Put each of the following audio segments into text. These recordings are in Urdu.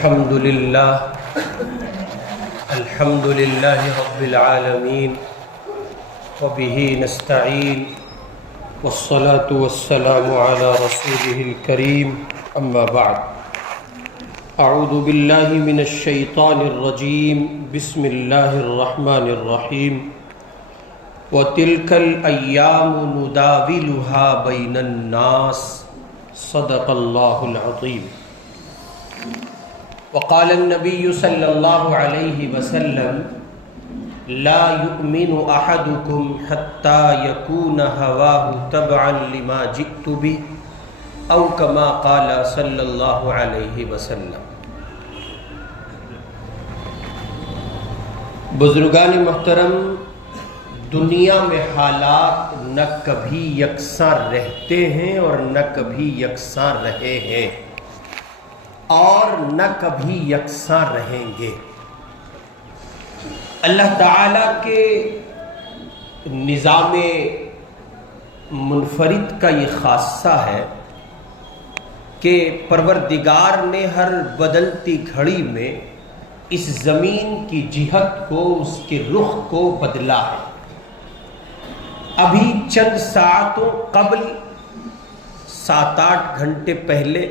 الحمد لله رب العالمين وبه نستعين والصلاة والسلام على رسوله الكريم أما بعد أعوذ بالله من الشيطان الرجيم بسم الله الرحمن الرحيم وتلك الأيام نداولها بين الناس صدق الله العظيم وقال النبي صلى الله عليه وسلم لا يؤمن أحدكم حتى يكون هواه تبعا لما جئت به أو كما قال صلى الله عليه وسلم۔ بزرگان محترم، دنیا میں حالات نہ کبھی یکساں رہتے ہیں اور نہ کبھی یکساں رہے ہیں اور نہ کبھی یکساں رہیں گے۔ اللہ تعالیٰ کے نظام منفرد کا یہ خاصہ ہے کہ پروردگار نے ہر بدلتی گھڑی میں اس زمین کی جہت کو، اس کے رخ کو بدلا ہے۔ ابھی چند ساعتوں قبل 7-8 گھنٹے پہلے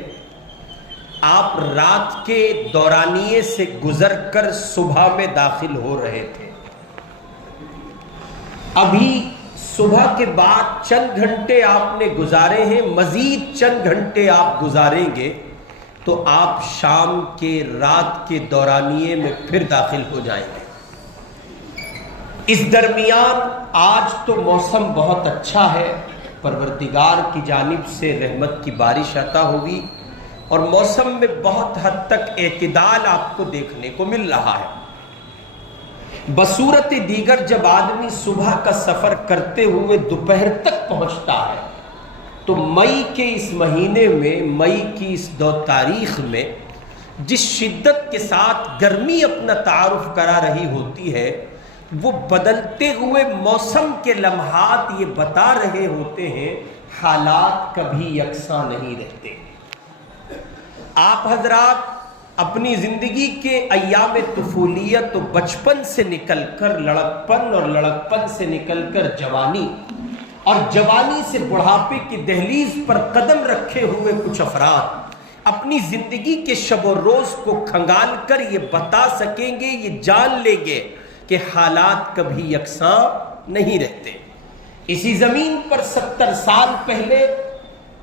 آپ رات کے دورانیے سے گزر کر صبح میں داخل ہو رہے تھے۔ ابھی صبح کے بعد چند گھنٹے آپ نے گزارے ہیں، مزید چند گھنٹے آپ گزاریں گے تو آپ شام کے رات کے دورانیے میں پھر داخل ہو جائیں گے۔ اس درمیان آج تو موسم بہت اچھا ہے، پروردگار کی جانب سے رحمت کی بارش عطا ہوگی اور موسم میں بہت حد تک اعتدال آپ کو دیکھنے کو مل رہا ہے۔ بصورت دیگر جب آدمی صبح کا سفر کرتے ہوئے دوپہر تک پہنچتا ہے تو مئی کے اس مہینے میں، مئی کی اس 2 تاریخ میں جس شدت کے ساتھ گرمی اپنا تعارف کرا رہی ہوتی ہے، وہ بدلتے ہوئے موسم کے لمحات یہ بتا رہے ہوتے ہیں حالات کبھی یکساں نہیں رہتے۔ آپ حضرات اپنی زندگی کے ایام طفولیت و بچپن سے نکل کر لڑکپن اور لڑکپن سے نکل کر جوانی اور جوانی سے بڑھاپے کی دہلیز پر قدم رکھے ہوئے کچھ افراد اپنی زندگی کے شب و روز کو کھنگال کر یہ بتا سکیں گے، یہ جان لیں گے کہ حالات کبھی یکساں نہیں رہتے۔ اسی زمین پر 70 سال پہلے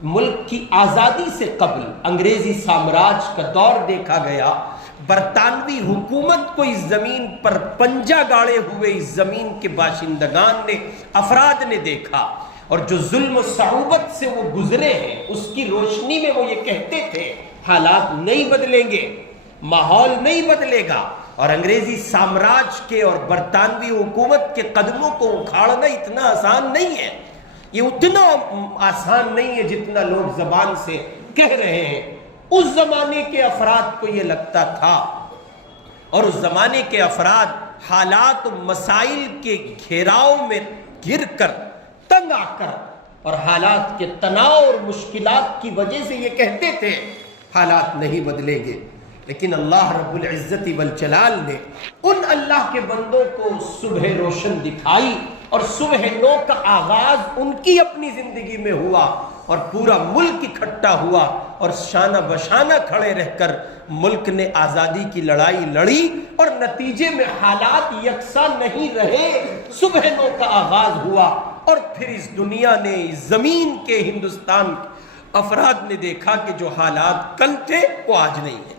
ملک کی آزادی سے قبل انگریزی سامراج کا دور دیکھا گیا۔ برطانوی حکومت کو اس زمین پر پنجہ گاڑے ہوئے اس زمین کے باشندگان نے، افراد نے دیکھا، اور جو ظلم و صعوبت سے وہ گزرے ہیں اس کی روشنی میں وہ یہ کہتے تھے حالات نہیں بدلیں گے، ماحول نہیں بدلے گا، اور انگریزی سامراج کے اور برطانوی حکومت کے قدموں کو اکھاڑنا اتنا آسان نہیں ہے، یہ اتنا آسان نہیں ہے جتنا لوگ زبان سے کہہ رہے ہیں۔ اس زمانے کے افراد کو یہ لگتا تھا، اور اس زمانے کے افراد حالات و مسائل کے گھیراؤ میں گر کر، تنگ آ کر، اور حالات کے تناؤ اور مشکلات کی وجہ سے یہ کہتے تھے حالات نہیں بدلیں گے۔ لیکن اللہ رب العزت والجلال نے ان اللہ کے بندوں کو صبح روشن دکھائی، اور صبح نو کا آغاز ان کی اپنی زندگی میں ہوا، اور پورا ملک اکٹھا ہوا، اور شانہ بشانہ کھڑے رہ کر ملک نے آزادی کی لڑائی لڑی، اور نتیجے میں حالات یکساں نہیں رہے۔ صبح نو کا آغاز ہوا، اور پھر اس دنیا نے، اس زمین کے ہندوستان افراد نے دیکھا کہ جو حالات کل تھے وہ آج نہیں ہیں۔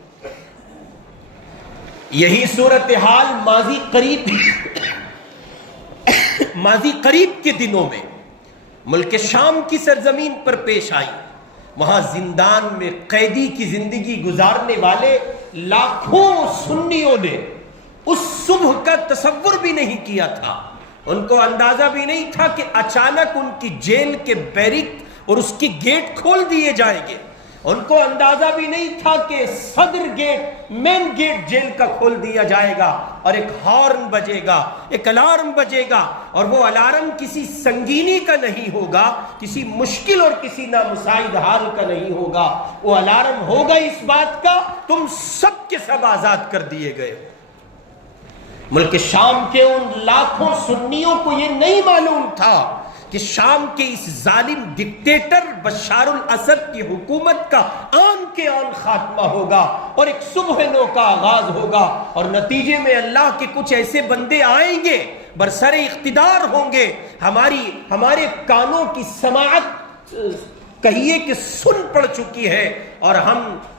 یہی صورتحال ماضی قریب کے دنوں میں ملک شام کی سرزمین پر پیش آئی۔ وہاں زندان میں قیدی کی زندگی گزارنے والے لاکھوں سنیوں نے اس صبح کا تصور بھی نہیں کیا تھا، ان کو اندازہ بھی نہیں تھا کہ اچانک ان کی جیل کے بیرک اور اس کی گیٹ کھول دیے جائیں گے، ان کو اندازہ بھی نہیں تھا کہ صدر گیٹ، مین گیٹ جیل کا کھول دیا جائے گا، اور ایک ہارن بجے گا، ایک الارم بجے گا، اور وہ الارم کسی سنگینی کا نہیں ہوگا، کسی مشکل اور کسی نامساعد حال کا نہیں ہوگا، وہ الارم ہوگا اس بات کا تم سب کے سب آزاد کر دیے گئے. ملک شام کے ان لاکھوں سنیوں کو یہ نہیں معلوم تھا کہ شام کے اس ظالم ڈکٹیٹر بشار الاسد کی حکومت کا آن کے آن خاتمہ ہوگا اور ایک صبح نو کا آغاز ہوگا، اور نتیجے میں اللہ کے کچھ ایسے بندے آئیں گے، برسر اقتدار ہوں گے، ہمارے کانوں کی سماعت کہیے کہ سن پڑ چکی ہے، اور ہم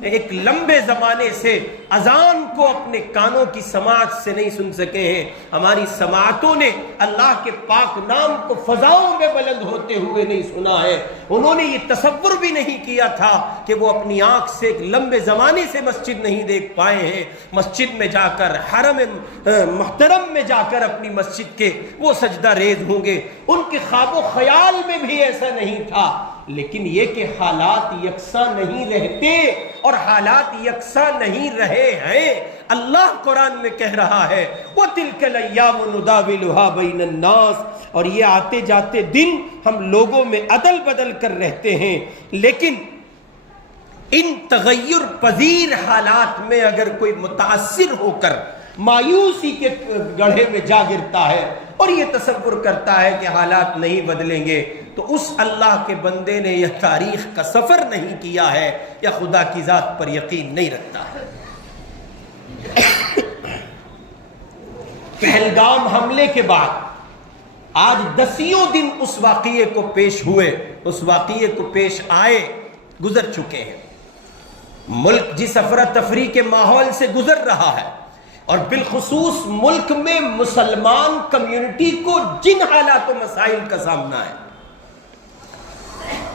ایک لمبے زمانے سے اذان کو اپنے کانوں کی سماعت سے نہیں سن سکے ہیں. ہماری سماعتوں نے اللہ کے پاک نام کو فضاؤں میں بلند ہوتے ہوئے نہیں سنا ہے. انہوں نے یہ تصور بھی نہیں کیا تھا کہ وہ اپنی آنکھ سے ایک لمبے زمانے سے مسجد نہیں دیکھ پائے ہیں، مسجد میں جا کر، حرم محترم میں جا کر اپنی مسجد کے وہ سجدہ ریز ہوں گے. ان کے خواب و خیال میں بھی ایسا نہیں تھا. لیکن یہ کہ حالات یکساں نہیں رہتے، اور حالات یکساں نہیں رہے ہیں. اللہ قرآن میں کہہ رہا ہے وَتِلْكَ الْأَيَّامُ نُدَاوِلُهَا بَيْنَ النَّاسِ، اور یہ آتے جاتے دن ہم لوگوں میں عدل بدل کر رہتے ہیں. لیکن ان تغیر پذیر حالات میں اگر کوئی متاثر ہو کر مایوسی کے گڑھے میں جا گرتا ہے اور یہ تصور کرتا ہے کہ حالات نہیں بدلیں گے، تو اس اللہ کے بندے نے یہ تاریخ کا سفر نہیں کیا ہے یا خدا کی ذات پر یقین نہیں رکھتا ہے. پہلگام حملے کے بعد آج 10 دن اس واقعے کو پیش ہوئے، اس واقعے کو پیش آئے، گزر چکے ہیں. ملک جس افراتفری کے ماحول سے گزر رہا ہے، اور بالخصوص ملک میں مسلمان کمیونٹی کو جن حالات و مسائل کا سامنا ہے،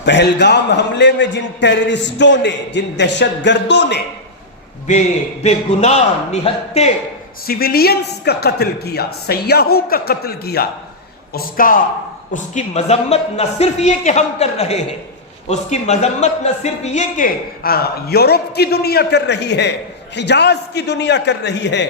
پہلگام حملے میں جن ٹیررسٹوں نے، جن دہشت گردوں نے بے گناہ نہتے سویلینز کا قتل کیا، سیاحوں کا قتل کیا، اس کی مذمت نہ صرف یہ کہ ہم کر رہے ہیں، اس کی مذمت نہ صرف یہ کہ یورپ کی دنیا کر رہی ہے، حجاز کی دنیا کر رہی ہے،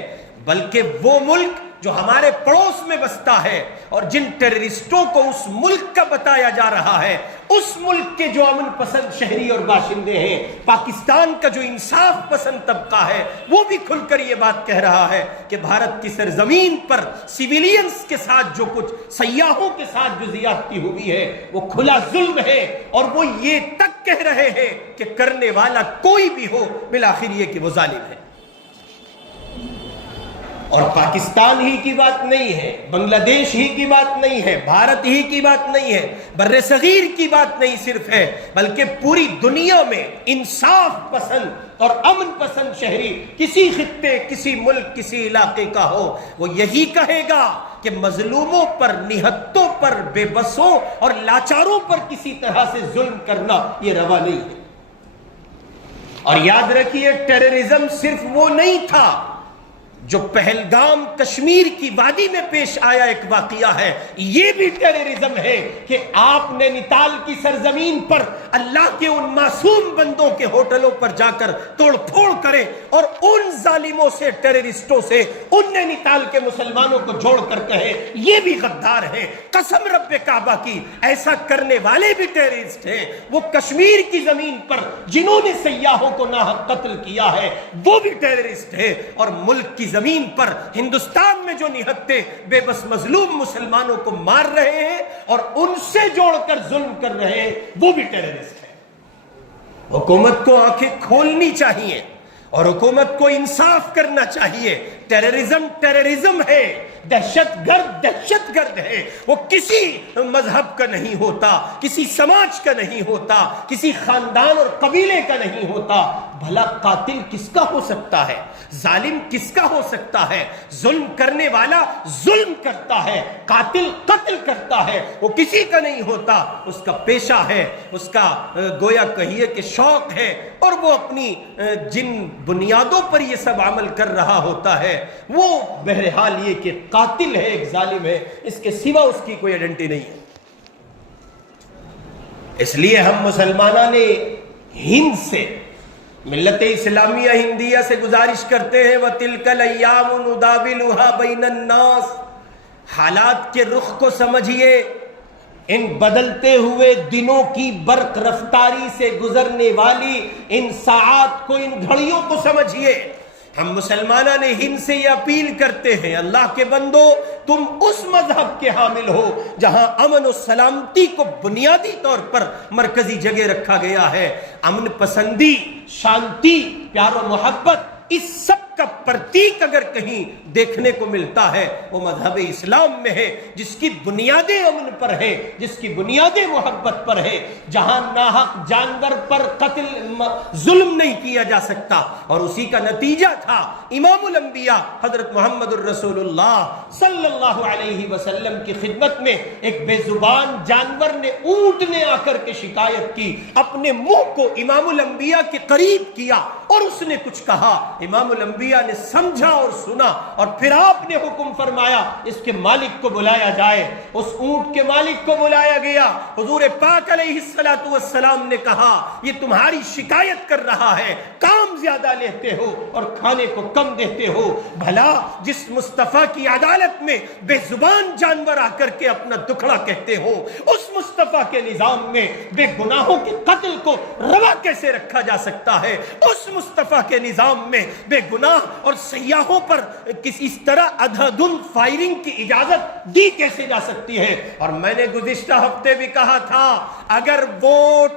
بلکہ وہ ملک جو ہمارے پڑوس میں بستا ہے اور جن ٹیررسٹوں کو اس ملک کا بتایا جا رہا ہے، اس ملک کے جو امن پسند شہری اور باشندے ہیں، پاکستان کا جو انصاف پسند طبقہ ہے، وہ بھی کھل کر یہ بات کہہ رہا ہے کہ بھارت کی سرزمین پر سویلینز کے ساتھ جو کچھ، سیاحوں کے ساتھ جو زیادتی ہوئی ہے، وہ کھلا ظلم ہے. اور وہ یہ تک کہہ رہے ہیں کہ کرنے والا کوئی بھی ہو، بالآخر یہ کہ وہ ظالم ہے. اور پاکستان ہی کی بات نہیں ہے، بنگلہ دیش ہی کی بات نہیں ہے، بھارت ہی کی بات نہیں ہے، بر صغیر کی بات نہیں صرف ہے، بلکہ پوری دنیا میں انصاف پسند اور امن پسند شہری کسی خطے، کسی ملک، کسی علاقے کا ہو، وہ یہی کہے گا کہ مظلوموں پر، نہتوں پر، بے بسوں اور لاچاروں پر کسی طرح سے ظلم کرنا یہ روا نہیں ہے. اور یاد رکھیے، ٹیررزم صرف وہ نہیں تھا جو پہلگام کشمیر کی وادی میں پیش آیا ایک واقعہ ہے، یہ بھی ٹیررزم ہے کہ آپ نینی تال کی سرزمین پر اللہ کے ان معصوم بندوں کے ہوٹلوں پر جا کر توڑ پھوڑ کریں اور ان ظالموں سے، ٹیررسٹوں سے، ان نینی تال کے مسلمانوں کو جوڑ کر کہے یہ بھی غدار ہے. قسم رب کعبہ کی، ایسا کرنے والے بھی ٹیررسٹ ہیں. وہ کشمیر کی زمین پر جنہوں نے سیاحوں کو ناحق قتل کیا ہے وہ بھی ٹیررسٹ ہیں، اور ملک کی زمین پر ہندوستان میں جو نہتے بے بس مظلوم مسلمانوں کو مار رہے ہیں اور ان سے جوڑ کر ظلم کر رہے ہیں وہ بھی ٹیررسٹ ہیں. حکومت کو آنکھیں کھولنی چاہیے اور حکومت کو انصاف کرنا چاہیے. ٹیررزم ہے، دہشت گرد ہے. وہ کسی مذہب کا نہیں ہوتا، کسی سماج کا نہیں ہوتا، کسی خاندان اور قبیلے کا نہیں ہوتا. بھلا قاتل کس کا ہو سکتا ہے؟ ظالم کس کا ہو سکتا ہے؟ ظلم کرنے والا ظلم کرتا ہے، قاتل قتل کرتا ہے، وہ کسی کا نہیں ہوتا. اس کا پیشہ ہے، اس کا گویا کہیے کہ شوق ہے، اور وہ اپنی جن بنیادوں پر یہ سب عمل کر رہا ہوتا ہے وہ بہرحال یہ کہ قاتل ہے، ایک ظالم ہے، اس کے سوا اس کی کوئی آئیڈینٹی نہیں ہے. اس لیے ہم مسلمانوں نے ہند سے، ملت اسلامیہ ہندیہ سے گزارش کرتے ہیں وَتِلْكَ الْأَيَّامُ نُدَاوِلُهَا بَيْنَ النَّاسِ. حالات کے رخ کو سمجھیے، ان بدلتے ہوئے دنوں کی برق رفتاری سے گزرنے والی ان ساعات کو، ان گھڑیوں کو سمجھیے۔ ہم مسلمانان ہند سے یہ اپیل کرتے ہیں، اللہ کے بندو، تم اس مذہب کے حامل ہو جہاں امن و سلامتی کو بنیادی طور پر مرکزی جگہ رکھا گیا ہے۔ امن پسندی، شانتی، پیار و محبت، اس سب کا پرتیک اگر کہیں دیکھنے کو ملتا ہے وہ مذہب اسلام میں ہے، جس کی بنیادیں امن پر ہے، جس کی بنیادیں محبت پر ہے، جہاں ناحق جانور پر قتل ظلم نہیں کیا جا سکتا۔ اور اسی کا نتیجہ تھا امام الانبیاء حضرت محمد الرسول اللہ صلی اللہ علیہ وسلم کی خدمت میں ایک بے زبان جانور نے، اونٹ نے آ کر کے شکایت کی، اپنے منہ کو امام الانبیاء کے قریب کیا اور اس نے کچھ کہا۔ امام الانبیاء نے سمجھا اور سنا، اور پھر آپ نے حکم فرمایا اس کے مالک کو بلایا جائے۔ اس اونٹ کے مالک کو بلایا گیا۔ حضور پاک علیہ السلام نے کہا یہ تمہاری شکایت کر رہا ہے، کام زیادہ لیتے ہو اور کھانے کو کم دیتے ہو۔ بھلا جس مصطفیٰ کی عدالت میں بے زبان جانور آ کر کے اپنا دکھڑا کہتے ہو، اس مصطفیٰ کے نظام میں بے گناہوں کے قتل کو روا کیسے رکھا جا سکتا ہے؟ اس مصطفیٰ کے نظام میں بے گناہ اور سیاحوں پر اس طرح ادھدھن فائرنگ کی اجازت دی کیسے جا سکتی ہے؟ اور میں نے گزشتہ ہفتے بھی کہا تھا، اگر وہ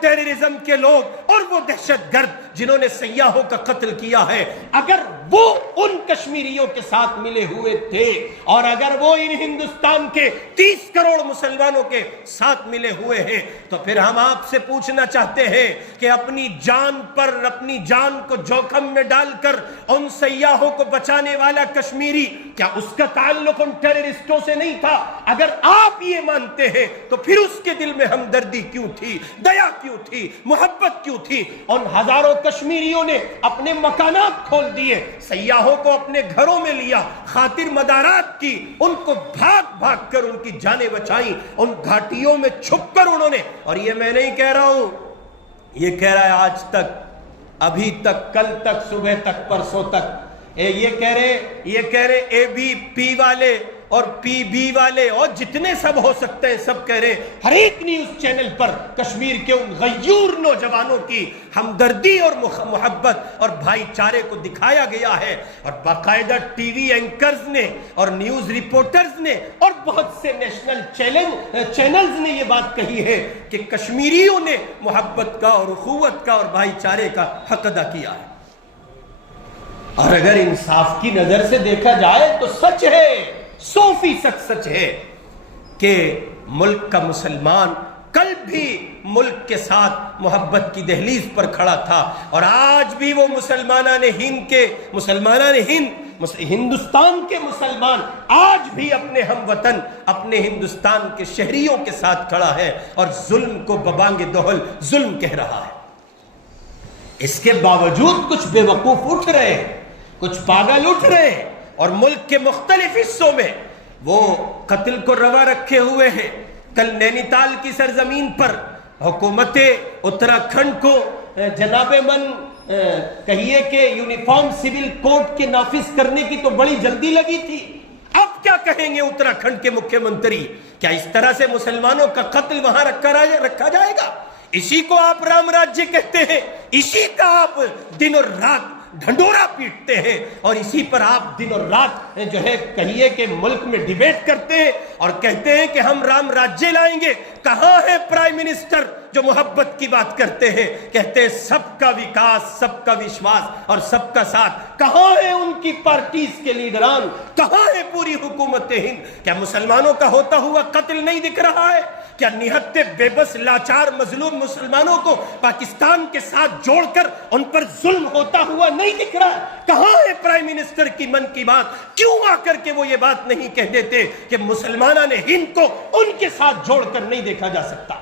ٹیررزم کے لوگ اور وہ دہشت گرد جنہوں نے سیاحوں کا قتل کیا ہے، اگر وہ ان کشمیریوں کے ساتھ ملے ہوئے تھے، اور اگر وہ ان ہندوستان کے 30 کروڑ مسلمانوں کے ساتھ ملے ہوئے ہیں، تو پھر ہم آپ سے پوچھنا چاہتے ہیں کہ اپنی جان کو جوخم میں ڈال کر ان سیاحوں کو بچانے والا کشمیری، کیا اس کا تعلق ان ٹیررسٹوں سے نہیں تھا؟ اگر آپ یہ مانتے ہیں تو پھر اس کے دل میں ہمدردی کیوں تھی، دیا کیوں تھی، محبت کیوں تھی؟ ان ہزاروں کشمیریوں نے اپنے مکانات کھول دیے، سیاحوں کو اپنے گھروں میں لیا، خاطر مدارات کی، ان کو بھاگ بھاگ کر ان کی جانیں بچائیں، ان گھاٹیوں میں چھپ کر انہوں نے، اور یہ میں نہیں کہہ رہا ہوں، یہ کہہ رہا ہے آج تک، ابھی تک، کل تک، صبح تک، پرسوں تک، یہ کہہ رہے اے بی پی والے اور پی بی والے اور جتنے سب ہو سکتے ہیں سب کہہ رہے، ہر ایک نیوز چینل پر کشمیر کے ان غیور نوجوانوں کی ہمدردی اور محبت اور بھائی چارے کو دکھایا گیا ہے، اور باقاعدہ ٹی وی اینکرز نے اور نیوز رپورٹرز نے اور بہت سے نیشنل چینلز نے یہ بات کہی ہے کہ کشمیریوں نے محبت کا اور اخوت کا اور بھائی چارے کا حق ادا کیا ہے۔ اور اگر انصاف کی نظر سے دیکھا جائے تو سچ ہے، 100% سچ ہے کہ ملک کا مسلمان کل بھی ملک کے ساتھ محبت کی دہلیز پر کھڑا تھا، اور آج بھی وہ مسلمانان ہندوستان کے مسلمان آج بھی اپنے ہم وطن، اپنے ہندوستان کے شہریوں کے ساتھ کھڑا ہے اور ظلم کو ببانگ دہل ظلم کہہ رہا ہے۔ اس کے باوجود کچھ بے وقوف اٹھ رہے ہیں، کچھ پاگل اٹھ رہے ہیں، اور ملک کے مختلف حصوں میں وہ قتل کو روا رکھے ہوئے ہیں۔ کل نینی تال کی سرزمین پر حکومت اتراکھنڈ کو جناب من کہیے کہ یونیفارم سول کوڈ کے نافذ کرنے کی تو بڑی جلدی لگی تھی۔ اب کیا کہیں گے اتراکھنڈ کے مکھیہ منتری؟ کیا اس طرح سے مسلمانوں کا قتل وہاں رکھا جائے گا؟ اسی کو آپ رام راجیہ کہتے ہیں، اسی کا آپ دن اور رات ڈھنڈورا پیٹتے ہیں، اور اسی پر آپ دن اور رات جو ہے کہیے کہ ملک میں ڈیبیٹ کرتے ہیں اور کہتے ہیں کہ ہم رام راجیہ لائیں گے۔ کہاں ہے پرائم منسٹر جو محبت کی بات کرتے ہیں، کہتے ہیں سب کا وکاس، سب کا وشواس اور سب کا ساتھ؟ کہاں ہے ان کی پارٹیز کے لیڈران؟ کہاں ہے پوری حکومت ہند؟ کیا مسلمانوں کا ہوتا ہوا قتل نہیں دکھ رہا ہے؟ کیا نہتے بے بس لاچار مظلوم مسلمانوں کو پاکستان کے ساتھ جوڑ کر ان پر ظلم ہوتا ہوا نہیں دکھ رہا ہے؟ کہاں ہے پرائم منسٹر کی من کی بات؟ کیوں آ کر کے وہ یہ بات نہیں کہہ دیتے کہ مسلمانان ہند کو ان کے ساتھ جوڑ کر نہیں دیکھا جا سکتا؟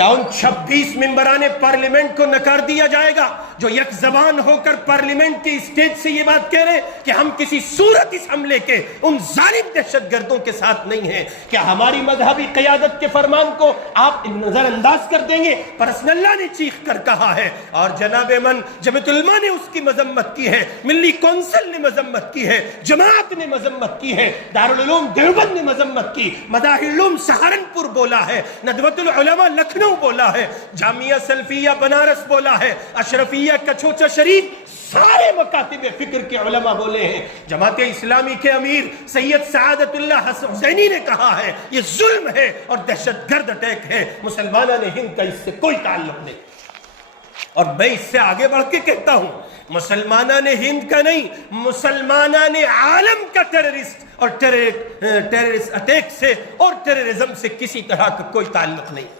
کیا ان 26 ممبران پارلیمنٹ کو نکار دیا جائے گا جو یک زبان ہو کر پارلیمنٹ کی اسٹیج سے یہ بات کہہ رہے ہیں کہ ہم کسی صورت اس حملے کے ان ظالم دہشت گردوں کے ساتھ نہیں ہیں؟ کیا ہماری مذہبی قیادت کے فرمان کو آپ نظر انداز کر دیں گے؟ پرسنل اللہ نے چیخ کر کہا ہے، اور جناب من جمعیت علماء نے اس کی مذمت کی ہے، ملی کونسل نے مذمت کی ہے، جماعت نے مذمت کی ہے، دارالعلوم دیوبند نے مذمت کی، مظاہر العلوم سہارنپور بولا ہے، ندوۃ العلماء لکھنؤ بولا ہے، جامعہ سلفیہ بنارس بولا ہے، اشرفیہ کچھوچا شریف، سارے مکاتب فکر کے علماء بولے ہیں، جماعت اسلامی کے امیر سید سعادت اللہ حسینی نے کہا ہے یہ ظلم ہے اور دہشت گرد اٹیک ہے، مسلمانان ہند کا اس سے کوئی تعلق نہیں۔ اور میں اس سے آگے بڑھ کے کہتا ہوں، مسلمانان ہند کا نہیں، مسلمانان عالم کا ٹیررسٹ اور ٹیررسٹ اٹیک سے اور ٹیررزم سے کسی طرح کا کوئی تعلق نہیں۔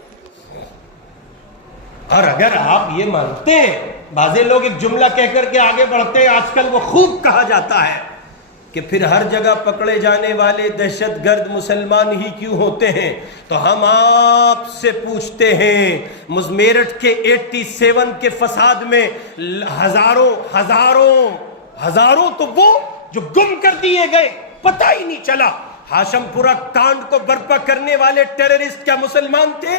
اور اگر آپ یہ مانتے ہیں، بعضے لوگ ایک جملہ کہہ کر کے آگے بڑھتے ہیں، آج کل وہ خوب کہا جاتا ہے کہ پھر ہر جگہ پکڑے جانے والے دہشت گرد مسلمان ہی کیوں ہوتے ہیں، تو ہم آپ سے پوچھتے ہیں، میرٹھ کے 87 کے فساد میں ہزاروں تو وہ جو گم کر دیے گئے، پتہ ہی نہیں چلا۔ ہاشم پورہ کانڈ کو برپا کرنے والے ٹیررسٹ کیا مسلمان تھے؟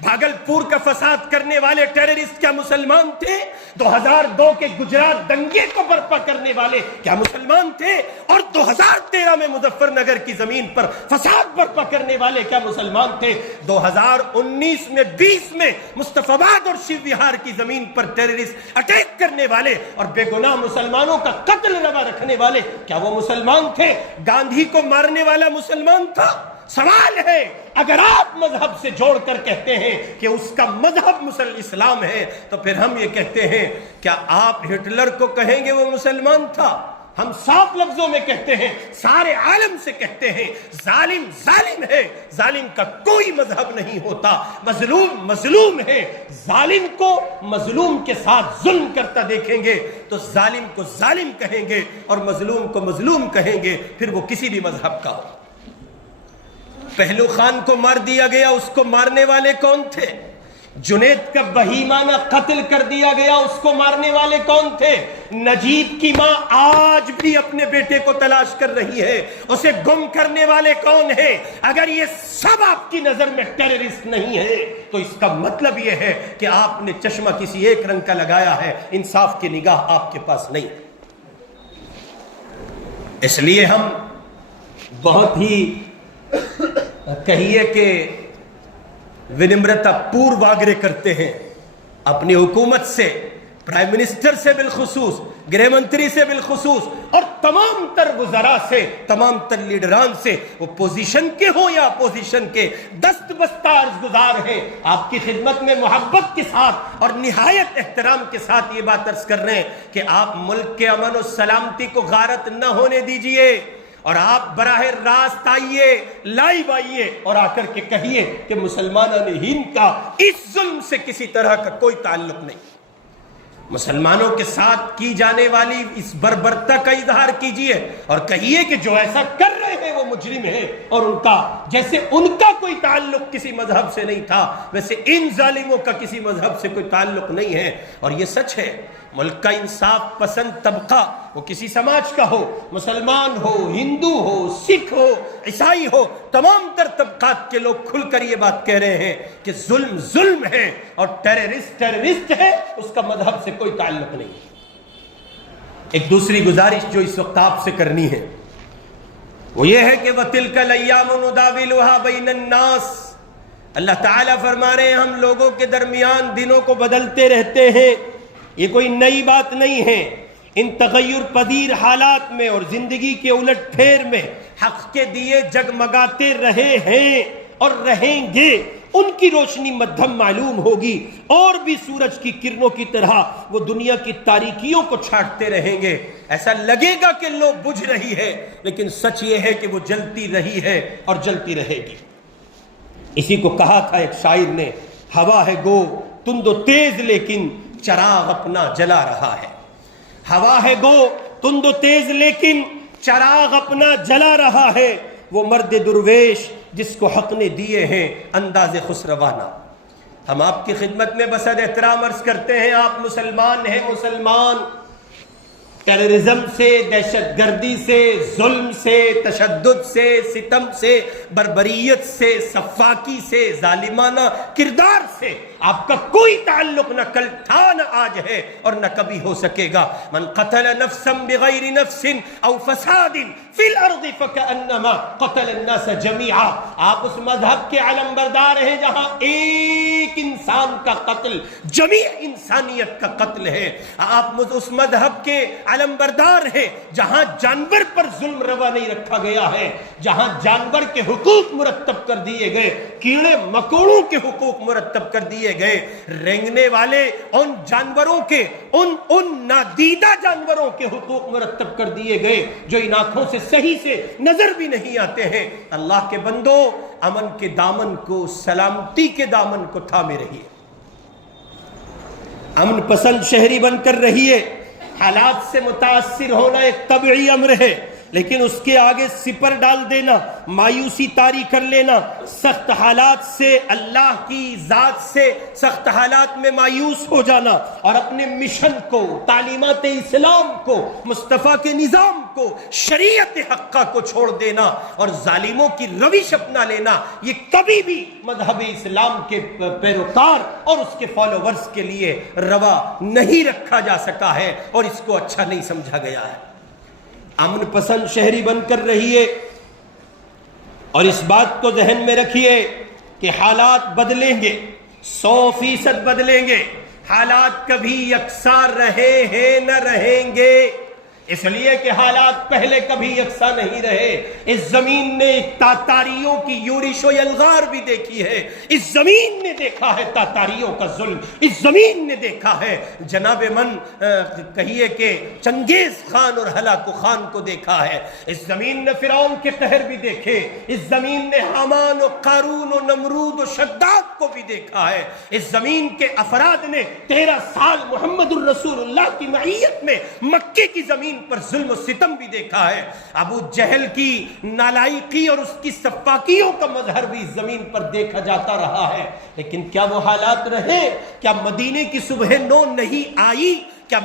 بھاگلپور کا فساد کرنے والے ٹیررسٹ کیا مسلمان تھے؟ 2002 کے گجرات دنگے کو برپا کرنے والے کیا مسلمان تھے؟ اور 2013 میں مظفر نگر کی زمین پر فساد برپا کرنے والے کیا مسلمان تھے؟ 2019 میں 20 میں مصطفی آباد اور شیو وہار کی زمین پر ٹیررسٹ اٹیک کرنے والے اور بے گناہ مسلمانوں کا قتل روا رکھنے والے کیا وہ مسلمان تھے؟ گاندھی کو مارنے والا مسلمان تھا؟ سوال ہے، اگر آپ مذہب سے جوڑ کر کہتے ہیں کہ اس کا مذہب اسلام ہے، تو پھر ہم یہ کہتے ہیں کیا آپ ہٹلر کو کہیں گے وہ مسلمان تھا؟ ہم صاف لفظوں میں کہتے ہیں، سارے عالم سے کہتے ہیں، ظالم ظالم ہے، ظالم کا کوئی مذہب نہیں ہوتا، مظلوم مظلوم ہے۔ ظالم کو مظلوم کے ساتھ ظلم کرتا دیکھیں گے تو ظالم کو ظالم کہیں گے اور مظلوم کو مظلوم کہیں گے، پھر وہ کسی بھی مذہب کا ہو۔ پہلو خان کو مار دیا گیا، اس کو مارنے والے کون تھے؟ جنید کا بہیمانہ قتل کر دیا گیا، اس کو مارنے والے کون تھے؟ نجیب کی ماں آج بھی اپنے بیٹے کو تلاش کر رہی ہے، اسے گم کرنے والے کون ہیں؟ اگر یہ سب آپ کی نظر میں ٹیررسٹ نہیں ہے تو اس کا مطلب یہ ہے کہ آپ نے چشمہ کسی ایک رنگ کا لگایا ہے، انصاف کی نگاہ آپ کے پاس نہیں۔ اس لیے ہم بہت ہی کہیے کہ ونمرتا پور آگرہ کرتے ہیں اپنی حکومت سے، پرائم منسٹر سے بالخصوص، گرہ منتری سے بالخصوص، اور تمام تر وزراء سے، تمام تر لیڈران سے، وہ پوزیشن کے ہوں یا اپوزیشن کے، دست بستہ عرض گزار ہیں، آپ کی خدمت میں محبت کے ساتھ اور نہایت احترام کے ساتھ یہ بات عرض کر رہے ہیں کہ آپ ملک کے امن و سلامتی کو غارت نہ ہونے دیجئے، اور آپ براہ راست آئیے، لائیو آئیے اور آ کر کے کہیے کہ مسلمانان ہند کا اس ظلم سے کسی طرح کا کوئی تعلق نہیں۔ مسلمانوں کے ساتھ کی جانے والی اس بربرتا کا اظہار کیجئے اور کہیے کہ جو ایسا کر رہے ہیں وہ مجرم ہیں، اور ان کا جیسے ان کا کوئی تعلق کسی مذہب سے نہیں تھا، ویسے ان ظالموں کا کسی مذہب سے کوئی تعلق نہیں ہے۔ اور یہ سچ ہے، ملک کا انصاف پسند طبقہ، وہ کسی سماج کا ہو، مسلمان ہو، ہندو ہو، سکھ ہو، عیسائی ہو، تمام تر طبقات کے لوگ کھل کر یہ بات کہہ رہے ہیں کہ ظلم ظلم ہے اور ٹیررسٹ ٹیررسٹ ہے، اس کا مذہب سے کوئی تعلق نہیں۔ ایک دوسری گزارش جو اس وقت آپ سے کرنی ہے وہ یہ ہے کہ وَتِلْكَ الْأَيَّامُ نُدَاوِلُهَا بَيْنَ النَّاسِ، اللہ تعالیٰ فرما رہے ہیں ہم لوگوں کے درمیان دنوں کو بدلتے رہتے ہیں، یہ کوئی نئی بات نہیں ہے۔ ان تغیر پذیر حالات میں اور زندگی کے الٹ پھیر میں حق کے دیے جگمگاتے رہے ہیں اور رہیں گے، ان کی روشنی مدھم معلوم ہوگی، اور بھی سورج کی کرنوں کی طرح وہ دنیا کی تاریکیوں کو چھانٹتے رہیں گے۔ ایسا لگے گا کہ لو بجھ رہی ہے، لیکن سچ یہ ہے کہ وہ جلتی رہی ہے اور جلتی رہے گی۔ اسی کو کہا تھا ایک شاعر نے، ہوا ہے گو تند و تیز لیکن چراغ اپنا جلا رہا ہے۔ ہوا ہے گو تند و تیز لیکن چراغ اپنا جلا رہا ہے، وہ مرد درویش جس کو حق نے دیے ہیں انداز خسروانہ۔ ہم آپ کی خدمت میں بسد احترام عرض کرتے ہیں، آپ مسلمان ہیں، مسلمان ٹیررزم سے، دہشت گردی سے، ظلم سے، تشدد سے، ستم سے، بربریت سے، سفاکی سے، ظالمانہ کردار سے آپ کا کوئی تعلق نہ کل تھا، نہ آج ہے، اور نہ کبھی ہو سکے گا۔ من قتل نفسا بغیر نفس او فساد فی الارض فکأنما قتل الناس جمیعا۔ آپ اس مذہب کے علم بردار ہیں جہاں ایک انسان کا قتل جمیع انسانیت کا قتل ہے۔ آپ اس مذہب کے علم بردار ہیں جہاں جانور پر ظلم روا نہیں رکھا گیا ہے، جہاں جانور کے حقوق مرتب کر دیے گئے، کیڑے مکوڑوں کے حقوق مرتب کر دیے گئے، رینگنے والے ان جانوروں کے، ان نادیدہ جانوروں کے حقوق مرتب کر دیے گئے جو ان آنکھوں سے صحیح سے نظر بھی نہیں آتے ہیں۔ اللہ کے بندو، امن کے دامن کو، سلامتی کے دامن کو تھامے رہیے، امن پسند شہری بن کر رہیے۔ حالات سے متاثر ہونا ایک طبعی امر ہے، لیکن اس کے آگے سپر ڈال دینا، مایوسی طاری کر لینا، سخت حالات سے، اللہ کی ذات سے سخت حالات میں مایوس ہو جانا اور اپنے مشن کو، تعلیمات اسلام کو، مصطفیٰ کے نظام کو، شریعت حقہ کو چھوڑ دینا اور ظالموں کی روش اپنا لینا، یہ کبھی بھی مذہب اسلام کے پیروکار اور اس کے فالوورز کے لیے روا نہیں رکھا جا سکا ہے اور اس کو اچھا نہیں سمجھا گیا ہے۔ امن پسند شہری بن کر رہیے اور اس بات کو ذہن میں رکھیے کہ حالات بدلیں گے، 100% بدلیں گے، حالات کبھی یکساں رہے ہیں نہ رہیں گے، اس لیے کہ حالات پہلے کبھی یکساں نہیں رہے۔ اس زمین نے تاتاریوں کی یورش و یلغار بھی دیکھی ہے، اس زمین نے دیکھا ہے تاتاریوں کا ظلم، اس زمین نے دیکھا ہے جناب من کہیے کہ چنگیز خان اور ہلاکو خان کو دیکھا ہے، اس زمین نے فرعون کے قہر بھی دیکھے، اس زمین نے حامان و قارون و نمرود و شداد کو بھی دیکھا ہے، اس زمین کے افراد نے 13 سال محمد الرسول اللہ کی معیت میں مکے کی زمین پر ظلم و ستم بھی دیکھا ہے۔ ابو جہل کی نالائقی اور اس کی سفاکیوں کا مظہر بھی اس زمین پر دیکھا جاتا رہا ہے، لیکن کیا وہ حالات رہے؟ کیا مدینے کی صبح نو نہیں آئی؟ کیا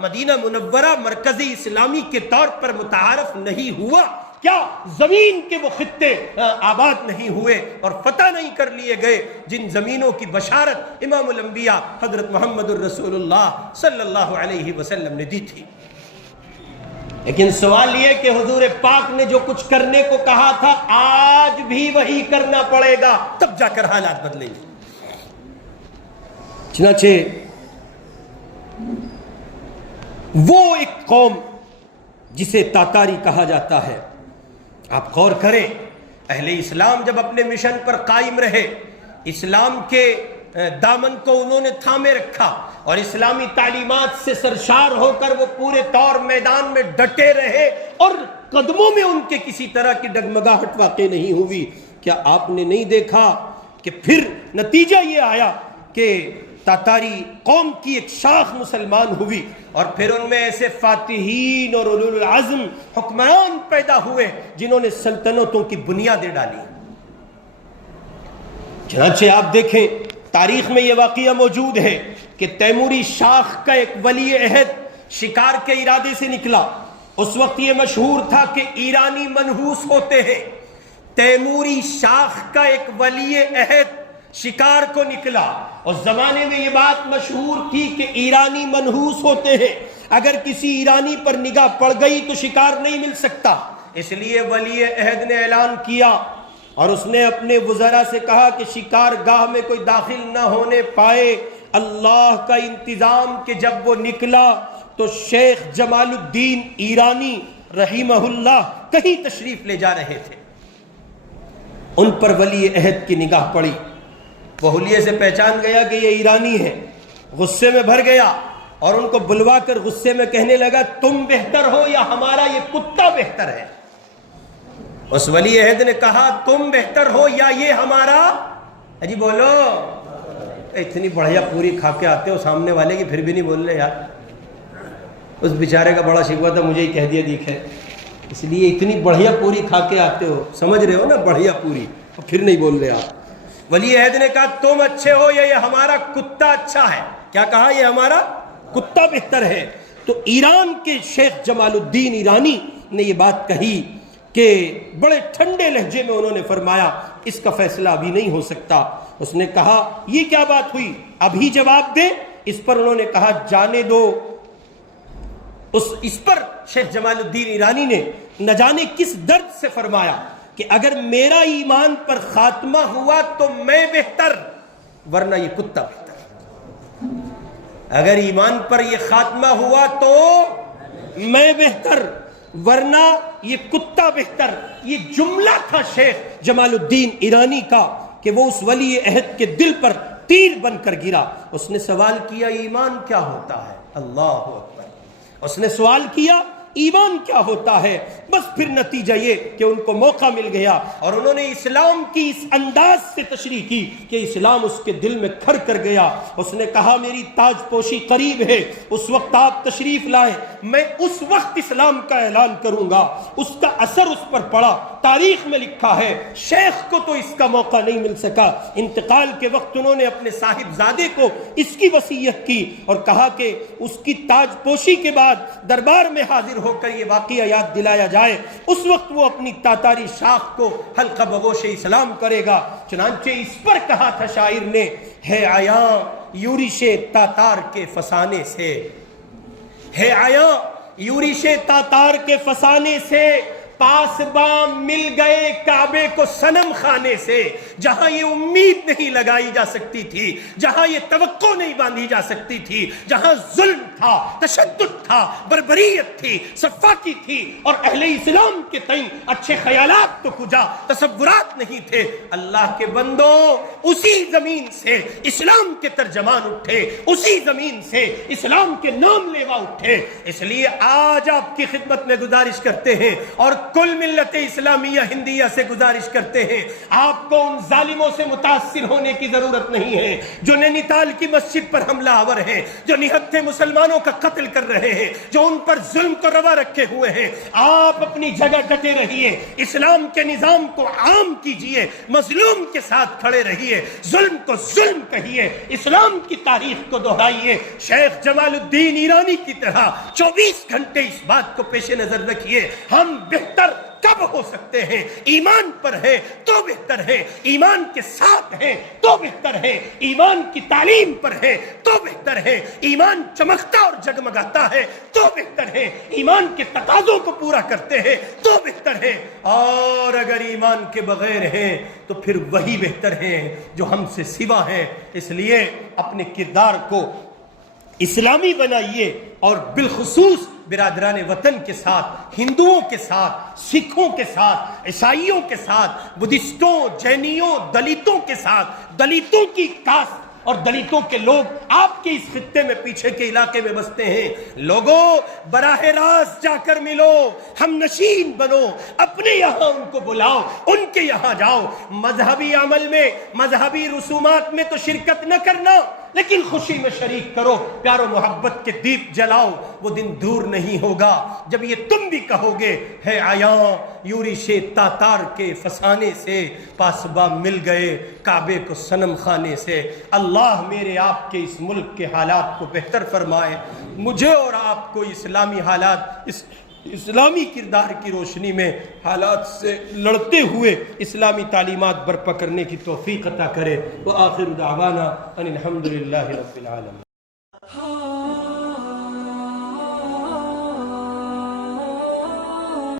مدینہ منورہ مرکزی اسلامی کے طور پر متعارف نہیں ہوا؟ کیا زمین کے وہ خطے آباد نہیں ہوئے اور فتح نہیں کر لیے گئے جن زمینوں کی بشارت امام الانبیاء حضرت محمد الرسول اللہ صلی اللہ علیہ وسلم نے دی تھی؟ لیکن سوال یہ کہ حضور پاک نے جو کچھ کرنے کو کہا تھا آج بھی وہی کرنا پڑے گا، تب جا کر حالات بدلیں گے۔ چنانچہ وہ ایک قوم جسے تاتاری کہا جاتا ہے، آپ غور کریں، اہل اسلام جب اپنے مشن پر قائم رہے، اسلام کے دامن کو انہوں نے تھامے رکھا اور اسلامی تعلیمات سے سرشار ہو کر وہ پورے طور میدان میں ڈٹے رہے اور قدموں میں ان کے کسی طرح کی ڈگمگاہٹ واقع نہیں ہوئی، کیا آپ نے نہیں دیکھا کہ پھر نتیجہ یہ آیا کہ تاتاری قوم کی ایک شاخ مسلمان ہوئی اور پھر ان میں ایسے فاتحین اور اولو العزم حکمران پیدا ہوئے جنہوں نے سلطنتوں کی بنیادیں ڈالی۔ چنانچہ آپ دیکھیں تاریخ میں یہ واقعہ موجود ہے کہ تیموری شاخ کا ایک ولی عہد شکار کے ارادے سے نکلا۔ اس وقت یہ مشہور تھا کہ ایرانی منحوس ہوتے ہیں۔ تیموری شاخ کا ایک ولی عہد شکار کو نکلا، اس زمانے میں یہ بات مشہور تھی کہ ایرانی منحوس ہوتے ہیں، اگر کسی ایرانی پر نگاہ پڑ گئی تو شکار نہیں مل سکتا، اس لیے ولی عہد نے اعلان کیا اور اس نے اپنے وزراء سے کہا کہ شکار گاہ میں کوئی داخل نہ ہونے پائے۔ اللہ کا انتظام کہ جب وہ نکلا تو شیخ جمال الدین ایرانی رحمہ اللہ کہیں تشریف لے جا رہے تھے، ان پر ولی عہد کی نگاہ پڑی، وہ حلیے سے پہچان گیا کہ یہ ایرانی ہے، غصے میں بھر گیا اور ان کو بلوا کر غصے میں کہنے لگا تم بہتر ہو یا ہمارا یہ کتا بہتر ہے؟ اس ولی عہد نے کہا تم بہتر ہو یا یہ ہمارا؟ جی بولو، اتنی بڑھیا پوری کھا کے آتے ہو سامنے والے کی پھر بھی نہیں بول رہے یار۔ اس بیچارے کا بڑا شکوہ تھا مجھے ہی کہہ دیا دیکھے، اس لیے اتنی بڑھیا پوری کھا کے آتے ہو، سمجھ رہے ہو نا بڑھیا پوری، پھر نہیں بول رہے آپ۔ ولی عہد نے کہا تم اچھے ہو یا یہ ہمارا کتا اچھا ہے؟ کیا کہا؟ یہ ہمارا کتا بہتر ہے۔ تو ایران کے شیخ جمال الدین ایرانی نے یہ بات کہی کہ بڑے ٹھنڈے لہجے میں انہوں نے فرمایا اس کا فیصلہ ابھی نہیں ہو سکتا۔ اس نے کہا یہ کیا بات ہوئی، ابھی جواب دیں؟ اس پر انہوں نے کہا جانے دو۔ اس پر شیخ جمال الدین ایرانی نے نہ جانے کس درد سے فرمایا کہ اگر میرا ایمان پر خاتمہ ہوا تو میں بہتر، ورنہ یہ کتا بہتر۔ اگر ایمان پر یہ خاتمہ ہوا تو میں بہتر، ورنہ یہ کتا بہتر۔ یہ جملہ تھا شیخ جمال الدین ایرانی کا کہ وہ اس ولی عہد کے دل پر تیر بن کر گرا۔ اس نے سوال کیا ایمان کیا ہوتا ہے؟ اللہ اکبر! اس نے سوال کیا ایمان کیا ہوتا ہے؟ بس پھر نتیجہ یہ کہ ان کو موقع مل گیا اور انہوں نے اسلام کی اس انداز سے تشریح کی کہ اسلام اس کے دل میں کھر کر گیا۔ اس نے کہا میری تاج پوشی قریب ہے، اس وقت آپ تشریف لائیں، میں اس وقت اسلام کا اعلان کروں گا۔ اس کا اثر اس پر پڑا، تاریخ میں لکھا ہے۔ شیخ کو تو اس کا موقع نہیں مل سکا، انتقال کے وقت انہوں نے اپنے صاحبزادے کو اس کی وصیت کی اور کہا کہ اس کی تاج پوشی کے بعد دربار میں حاضر ہو کر یہ واقعہ یاد دلایا جائے، اس وقت وہ اپنی تاتاری شاخ کو حلقہ بگوش اسلام کرے گا۔ چنانچہ اس پر کہا تھا شاعر نے ہے عیاں یورش تاتار کے فسانے سے، ہے عیاں یورش تاتار کے فسانے سے، پاس بام مل گئے کعبے کو صنم خانے سے۔ جہاں یہ امید نہیں لگائی جا سکتی تھی، جہاں یہ توقع نہیں باندھی جا سکتی تھی، جہاں ظلم تھا، تشدد تھا، بربریت تھی، سفاکی تھی اور اہل اسلام کے تئیں اچھے خیالات تو کجا تصورات نہیں تھے، اللہ کے بندوں اسی زمین سے اسلام کے ترجمان اٹھے، اسی زمین سے اسلام کے نام لیوا اٹھے۔ اس لیے آج آپ کی خدمت میں گزارش کرتے ہیں اور کل ملت اسلامیہ ہندیہ سے گزارش کرتے ہیں، آپ کو ان ظالموں سے متاثر ہونے کی ضرورت نہیں ہے جو نینی تال کی مسجد پر حملہ آور ہیں، جو نہتے مسلمانوں کا قتل کر رہے ہیں، جو ان پر ظلم کو روا رکھے ہوئے ہیں۔ آپ اپنی جگہ ڈٹے رہیے، اسلام کے نظام کو عام کیجئے، مظلوم کے ساتھ کھڑے رہیے، ظلم کو ظلم کہیے، اسلام کی تاریخ کو دہرائیے۔ شیخ جمال الدین ایرانی کی طرح 24 گھنٹے اس بات کو پیش نظر رکھیے، ہم بہتر کب ہو سکتے ہیں؟ ایمان پر ہے تو بہتر ہے، ایمان کے ساتھ ہے تو بہتر ہے، ایمان کی تعلیم پر ہے تو بہتر ہے، ایمان چمکتا اور جگمگاتا ہے تو بہتر ہے، ایمان کے تقاضوں کو پورا کرتے ہیں تو بہتر ہے، اور اگر ایمان کے بغیر ہیں تو پھر وہی بہتر ہیں جو ہم سے سوا ہیں۔ اس لیے اپنے کردار کو اسلامی بنائیے اور بالخصوص برادران وطن کے ساتھ، ہندوؤں کے ساتھ، سکھوں کے ساتھ، عیسائیوں کے ساتھ، بدھسٹوں، جینیوں، دلتوں کے ساتھ، دلتوں کی کاسٹ اور دلتوں کے لوگ آپ کے اس خطے میں پیچھے کے علاقے میں بستے ہیں، لوگوں براہ راست جا کر ملو، ہم نشین بنو، اپنے یہاں ان کو بلاؤ، ان کے یہاں جاؤ۔ مذہبی عمل میں، مذہبی رسومات میں تو شرکت نہ کرنا، لیکن خوشی میں شریک کرو، پیار و محبت کے دیپ جلاؤ۔ وہ دن دور نہیں ہوگا جب یہ تم بھی کہو گے ہے عیاں یورش تاتار کے فسانے سے، پاسباں مل گئے کعبے کو صنم خانے سے۔ اللہ میرے آپ کے اس ملک کے حالات کو بہتر فرمائے، مجھے اور آپ کو اسلامی حالات، اسلامی کردار کی روشنی میں حالات سے لڑتے ہوئے اسلامی تعلیمات برپا کرنے کی توفیق عطا کرے۔ وآخر دعوانا ان الحمدللہ رب العالمین۔